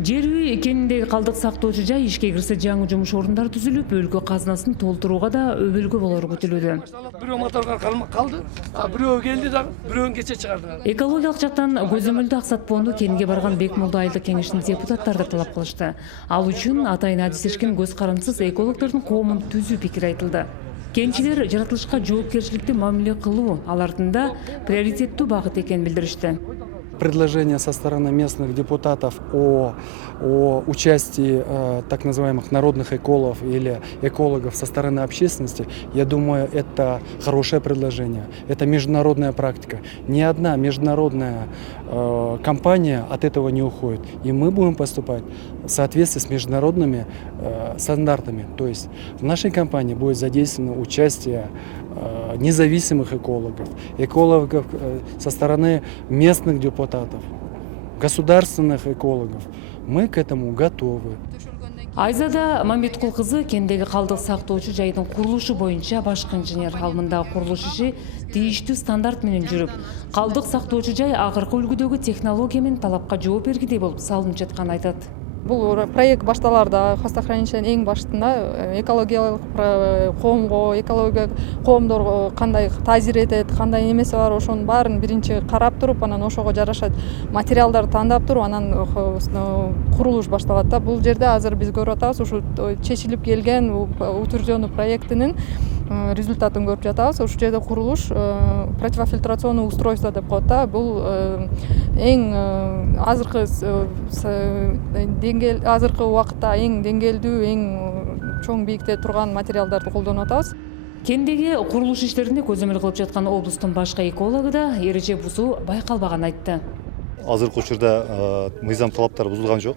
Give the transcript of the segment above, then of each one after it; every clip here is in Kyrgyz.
Жер үй кеніндегі қалдық сактоочу жай ишке кирсе жаңы жумуш орундары түзүлүп, өлкө казынасын толтурууга да өбөлгө болору күтүлүүдө. Бирөө моторго калды, бирөө келди дагы, бирөөнү кече чыгарды. Экологиялык жактан көзөмөлдү аксатпоону кенге барган Бекмолду айылдык кеңешинин депутаттары да талап кылышты. Ал үчүн атайын адистешкен көз карандысыз экологдордун коомун түзүү пикир айтылды. Кенчилер жаратылышка жоопкерчиликтүү мамиле кылуу алардында приоритеттүү багыт экенин билдиришти. Предложение со стороны местных депутатов о участии так называемых народных экологов или экологов со стороны общественности, я думаю, это хорошее предложение. Это международная практика. Ни одна международная компания от этого не уходит. И мы будем поступать в соответствии с международными стандартами. То есть в нашей компании будет задействовано участие независимых экологов со стороны местных депутатов, государственных экологов. Мы к этому готовы. Айзада Мамбеткул кызы кендеги калдык сактоочу жайдын курулушу боюнча башкы инженер. Ал мындагы курулуш иши тийиштүү стандарт менен жүрүп, калдык сактоочу жай акыркы үлгүдөгү технология менен талапка жооп бергидей болуп салынып жатканын айтат. Бул проект башталарда хвостохранилищенин эң башында экологиялык коомго, экология коомдорго кандай таасир этет, кандай немеси бар, ошонун баарын биринчи карап туруп, анан ошого жараша материалдарды тандап туруп, анан курулуш башталат да. Бул жерде азыр биз көрүп атабыз, ушу чечилип келген утвержденный проектинин результатын көрүп жатабыз. Ушул жерде курулуш противофильтрационный устройство деп коет да. Бул эң азыркы убакытта эң деңгээлдүү, эң чоң бийикте турган материалдарды колдонуп атабыз. Кендеги курулуш иштеринде көзөмөл кылып жаткан облустун башка экологу да эреже бузуу байкалбаганын айтты. Азыркы учурда мыйзам талаптары бузулган жок.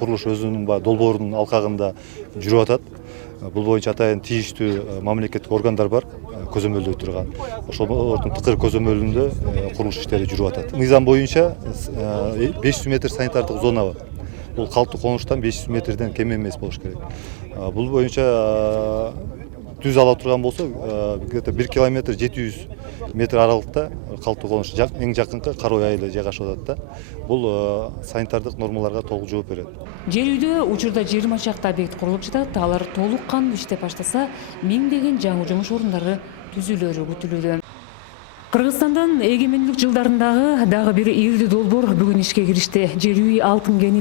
Курулуш өзүнүн долбоорунун алкагында жүрүп атат. Бул боюнча атайын тийиштүү мамлекеттик органдар бар, көзөмөлдөй турган. Ошолордун тыкыр көзөмөлүндө курулуш иштери жүрүп атат. Мыйзам боюнча 500 метр санитардык зона бар. Бул калктуу конуштан 500 метрден кем эмес болуш керек. Бул боюнча түз ала турган болсо, где-то 1 километр 700 метр аралыкта калктуу конуш эң жакынкы Карой айылы жайгашып атат да. Бул санитардык нормаларга толук жооп берет. Жер үйдө учурда 20 чакта объект курулуп жатат. Алар толук кандуу иштеп баштаса, миңдеген жаңы жумуш орундары түзүлөрү күтүлүүдө. Кыргызстандын эгемендик жылдарындагы дагы бир ийгиликтүү долбоор бүгүн ишке киришти. Жер үй алтын кенин